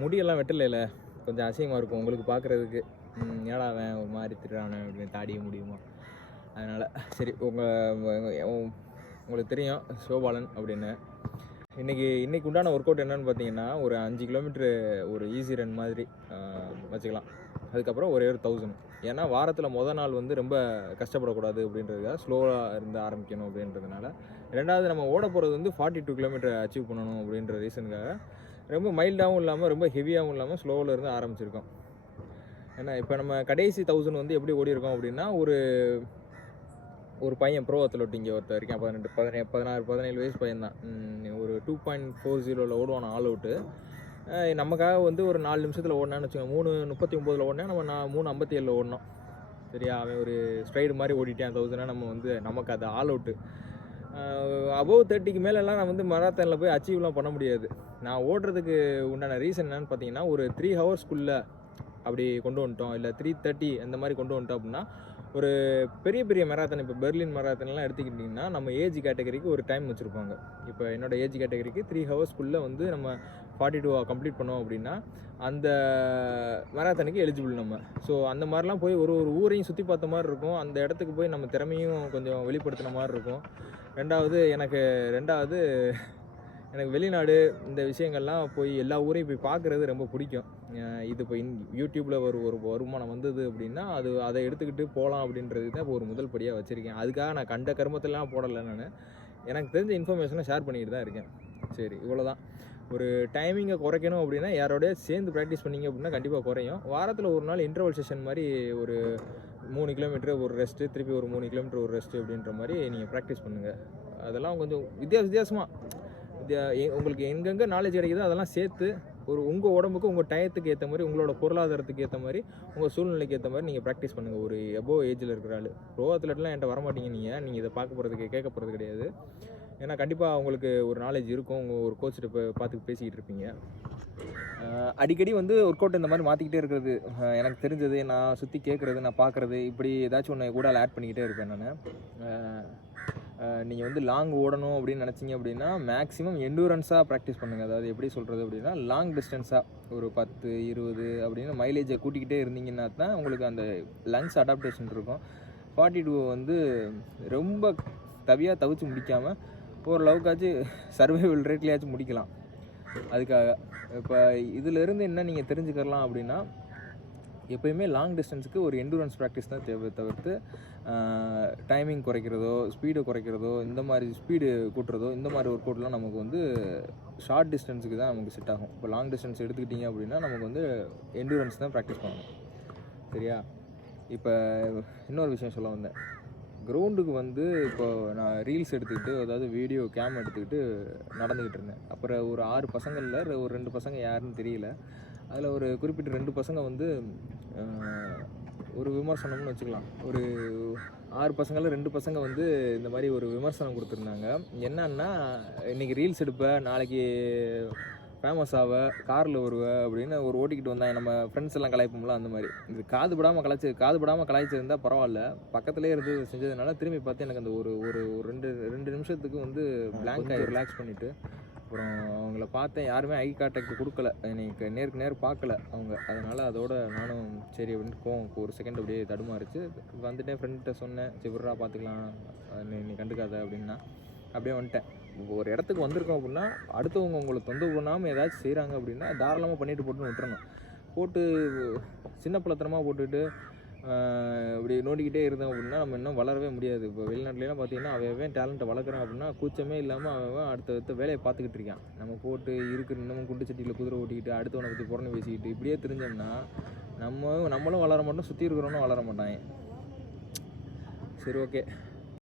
முடியெல்லாம் வெட்டலைல கொஞ்சம் அசிங்கமாக இருக்கும். உங்களுக்கு பார்க்குறதுக்கு ஏடா அவன் ஒரு மாதிரி திருடானே அப்படின்னு தாடிய முடியுமா? அதனால் சரி உங்கள் உங்களுக்கு தெரியும் சிவபாலன் அப்படின்னு. இன்றைக்கி இன்றைக்கி உண்டான ஒர்க் அவுட் என்னென்னு பார்த்தீங்கன்னா ஒரு அஞ்சு கிலோமீட்ரு ஒரு ஈஸி ரன் மாதிரி வச்சுக்கலாம். அதுக்கப்புறம் ஒரே ஒரு தௌசண்ட் ஏன்னா வாரத்தில் மொதல் நாள் வந்து ரொம்ப கஷ்டப்படக்கூடாது அப்படின்றதுக்காக ஸ்லோவாக இருந்து ஆரம்பிக்கணும் அப்படின்றதுனால ரெண்டாவது நம்ம ஓட போகிறது வந்து ஃபார்ட்டி டூ கிலோமீட்டர் அச்சீவ் பண்ணணும் அப்படின்ற ரீசனுக்காக ரொம்ப மைல்டாகவும் இல்லாமல் ரொம்ப ஹெவியாகவும் இல்லாமல் ஸ்லோவில் இருந்து ஆரம்பிச்சிருக்கோம். ஏன்னா இப்போ நம்ம கடைசி தௌசண்ட் வந்து எப்படி ஓடி இருக்கோம் அப்படின்னா ஒரு ஒரு பையன் ப்ரோ அத்லட் இங்கே ஒருத்தர் இருக்கேன். பதினெட்டு பதினே பதினாறு பதினேழு வயசு பையன் தான் ஒரு டூ பாயிண்ட் ஃபோர் ஜீரோவில் ஓடுவான் ஆல் அவுட்டு நமக்காக வந்து ஒரு நாலு நிமிஷத்தில் ஓடினான்னு வச்சுக்கோங்க. மூணு முப்பத்தி ஒம்போதில் ஓடினா நம்ம நான் மூணு ஐம்பத்தி ஏழில் ஓடினோம் சரியா? அவன் ஒரு ஸ்ட்ரைடு மாதிரி ஓடிட்டான் தௌசண்டாக நம்ம வந்து நமக்கு அது ஆல் அவுட்டு அபவ் தேர்ட்டிக்கு மேலெல்லாம் நான் வந்து மராத்தானில் போய் அச்சீவ்லாம் பண்ண முடியாது. நான் ஓடுறதுக்கு உண்டான ரீசன் என்னென்னு பார்த்தீங்கன்னா ஒரு த்ரீ ஹவர்ஸ்க்குள்ளே அப்படி கொண்டு வந்துட்டோம். இல்லை த்ரீ தேர்ட்டி அந்த மாதிரி கொண்டு வந்துட்டோம் அப்படின்னா ஒரு பெரிய பெரிய மெராத்தன் இப்போ பெர்லின் மெராத்தன்லாம் எடுத்துக்கிட்டிங்கன்னா நம்ம ஏஜ் கேட்டகரிக்கு ஒரு டைம் வச்சுருப்பாங்க. இப்போ என்னோடய ஏஜ் கேட்டகரிக்கு த்ரீ ஹவர்ஸ்க்குள்ளே வந்து நம்ம ஃபார்ட்டி டூ கம்ப்ளீட் பண்ணோம் அப்படின்னா அந்த மெராத்தனுக்கு எலிஜிபிள் நம்ம. ஸோ அந்த மாதிரிலாம் போய் ஒரு ஒரு ஊரையும் சுற்றி பார்த்த மாதிரி இருக்கும். அந்த இடத்துக்கு போய் நம்ம திறமையும் கொஞ்சம் வெளிப்படுத்தின மாதிரி இருக்கும். ரெண்டாவது எனக்கு ரெண்டாவது எனக்கு வெளிநாடு இந்த விஷயங்கள்லாம் போய் எல்லா ஊரையும் போய் பார்க்குறது ரொம்ப பிடிக்கும். இது இப்போ இன் யூடியூப்பில் ஒரு ஒரு வருமானம் வந்தது அப்படின்னா அது அதை எடுத்துக்கிட்டு போகலாம் அப்படின்றது தான் இப்போ ஒரு முதல் படியாக வச்சுருக்கேன். அதுக்காக நான் கண்ட கருமத்திலாம் போடலை நான். எனக்கு தெரிஞ்ச இன்ஃபர்மேஷனை ஷேர் பண்ணிக்கிட்டு தான் இருக்கேன். சரி இவ்வளோதான் ஒரு டைமிங்கை குறைக்கணும் அப்படின்னா யாரோடய சேர்ந்து ப்ராக்டிஸ் பண்ணீங்க அப்படின்னா கண்டிப்பாக குறையும். வாரத்தில் ஒரு நாள் இன்டர்வல் செஷன் மாதிரி ஒரு மூணு கிலோமீட்டர் ஒரு ரெஸ்ட்டு திருப்பி ஒரு மூணு கிலோமீட்டர் ஒரு ரெஸ்ட்டு அப்படின்ற மாதிரி நீங்கள் ப்ராக்டிஸ் பண்ணுங்கள் அதெல்லாம் கொஞ்சம் வித்தியாச வித்தியாசமாக வித்தியா- எ- உங்களுக்கு எங்கெங்கே நாலேஜ் கிடைக்குதோ அதெல்லாம் சேர்த்து ஒரு உங்கள் உடம்புக்கு உங்கள் டயத்துக்கு ஏற்ற மாதிரி உங்களோட பொருளாதாரத்துக்கு ஏற்ற மாதிரி உங்கள் சூழ்நிலைக்கு ஏற்ற மாதிரி நீங்கள் ப்ராக்டிஸ் பண்ணுங்கள் ஒரு எபோ ஏஜில் இருக்கிற ஆள். ரோ அத்லெட்லாம் என்கிட்ட வரமாட்டீங்க நீங்கள் நீங்கள் இதை பார்க்க போகிறதுக்கு கேட்க போகிறது கிடையாது. ஏன்னா கண்டிப்பாக உங்களுக்கு ஒரு நாலேஜ் இருக்கும். உங்கள் ஒரு கோச்சிட்ட இப்போ பார்த்து பேசிக்கிட்டு இருப்பீங்க. அடிக்கடி வந்து ஒர்க் அவுட் இந்த மாதிரி மாற்றிக்கிட்டே இருக்கிறது. எனக்கு தெரிஞ்சது நான் சுற்றி கேட்குறது நான் பார்க்குறது இப்படி ஏதாச்சும் ஒன்று கூட ஆட் பண்ணிக்கிட்டே இருப்பேன் நான். நீங்கள் வந்து லாங் ஓடணும் அப்படின்னு நினச்சிங்க அப்படின்னா மேக்ஸிமம் எண்டூரன்ஸாக ப்ராக்டிஸ் பண்ணுங்கள் அதாவது எப்படி சொல்கிறது அப்படின்னா லாங் டிஸ்டன்ஸாக ஒரு பத்து இருபது அப்படின்னு மைலேஜை கூட்டிக்கிட்டே இருந்தீங்கன்னா தான் உங்களுக்கு அந்த லங்ஸ் அடாப்டேஷன் இருக்கும். ஃபார்ட்டி டூ வந்து ரொம்ப தவியாக தவிச்சு முடிக்காமல் ஓரளவுக்காச்சும் சர்வைவல் ரேட்லேயாச்சும் முடிக்கலாம். அதுக்காக இப்போ இதிலிருந்து என்ன நீங்கள் தெரிஞ்சுக்கலாம் அப்படின்னா எப்பயுமே லாங் டிஸ்டன்ஸுக்கு ஒரு எண்டூரன்ஸ் ப்ராக்டிஸ் தான் தேவை தவிர்த்து டைமிங் குறைக்கிறதோ ஸ்பீடை குறைக்கிறதோ இந்த மாதிரி ஸ்பீடு கூட்டுறதோ இந்த மாதிரி ஒர்க் அவுட்லாம் நமக்கு வந்து ஷார்ட் டிஸ்டன்ஸுக்கு தான் நமக்கு செட் ஆகும். இப்போ லாங் டிஸ்டன்ஸ் எடுத்துக்கிட்டிங்க அப்படின்னா நமக்கு வந்து எண்டூரன்ஸ் தான் ப்ராக்டிஸ் பண்ணணும். சரியா? இப்போ இன்னொரு விஷயம் சொல்ல வந்தேன். கிரவுண்டுக்கு வந்து இப்போ நான் ரீல்ஸ் எடுத்துக்கிட்டு அதாவது வீடியோ கேம் எடுத்துக்கிட்டு நடந்துக்கிட்டு இருந்தேன். அப்புறம் ஒரு ஆறு பசங்களில் ஒரு ரெண்டு பசங்க யாருன்னு தெரியல. அதில் ஒரு குறிப்பிட்ட ரெண்டு பசங்க வந்து ஒரு விமர்சனம்னு வச்சுக்கலாம். ஒரு ஆறு பசங்களில் ரெண்டு பசங்க வந்து இந்த மாதிரி ஒரு விமர்சனம் கொடுத்துருந்தாங்க. என்னன்னா இன்னைக்கு ரீல்ஸ் எடுப்ப நாளைக்கு ஃபேமஸ் ஆவ காரில் வருவ அப்படின்னு ஒரு ஓட்டிக்கிட்டு வந்தாங்க நம்ம ஃப்ரெண்ட்ஸ் எல்லாம் கலாய்ப்போம்ல அந்த மாதிரி. இது காது படாமல் கலாய்ச்சி காது படாமல் கலாய்ச்சிருந்தா பரவாயில்ல. பக்கத்துலேயே இருந்து செஞ்சதுனால திரும்பி பார்த்து எனக்கு அந்த ஒரு ஒரு ஒரு ரெண்டு ரெண்டு நிமிஷத்துக்கு வந்து ஆகி ரிலாக்ஸ் பண்ணிவிட்டு அப்புறம் அவங்கள பார்த்தேன் யாருமே ஐ கான்டாக்ட் கொடுக்கல. எனக்கு நேருக்கு நேர் பார்க்கல அவங்க. அதனால் அதோட நானும் சரி அப்படின்ட்டு கோவம் ஒரு செகண்ட் அப்படியே தடுமாறிச்சு. வந்துட்டேன் ஃப்ரெண்ட்ட சொன்னேன் சரி விட்றா பார்த்துக்கலாம் நீ நீ கண்டுக்காத அப்படின்னா. அப்படியே வந்துட்டேன். ஒரு இடத்துக்கு வந்திருக்கோம் அப்படின்னா அடுத்தவங்க உங்களை தொந்தரவு பண்ணாமல் ஏதாச்சும் செய்கிறாங்க அப்படின்னா தாராளமாக பண்ணிட்டு போட்டுன்னு விட்டுறணும். போட்டு சின்ன பழத்தனமாக போட்டுட்டு இப்படி நோண்டிக்கிட்டே இருந்தோம் அப்படின்னா நம்ம இன்னும் வளரவே முடியாது. இப்போ வெளிநாட்டிலலாம் பார்த்தீங்கன்னா அவன் டேலண்ட்டை வளர்க்குறான் அப்படின்னா கூச்சமே இல்லாமல் அவன் அடுத்தடுத்த அடுத்த அடுத்த வேலையை பார்த்துக்கிட்டு இருக்கான். நம்ம போட்டு இருக்கிற இன்னமும் குண்டு சட்டியில் குதிரை ஓட்டிக்கிட்டு அடுத்தவனை பற்றி புறணி பேசிக்கிட்டு இப்படியே தெரிஞ்சோம்னா நம்ம நம்மளும் வளர மாட்டோம் சுற்றி இருக்கிறவனும் வளர மாட்டாங்க. சரி ஓகே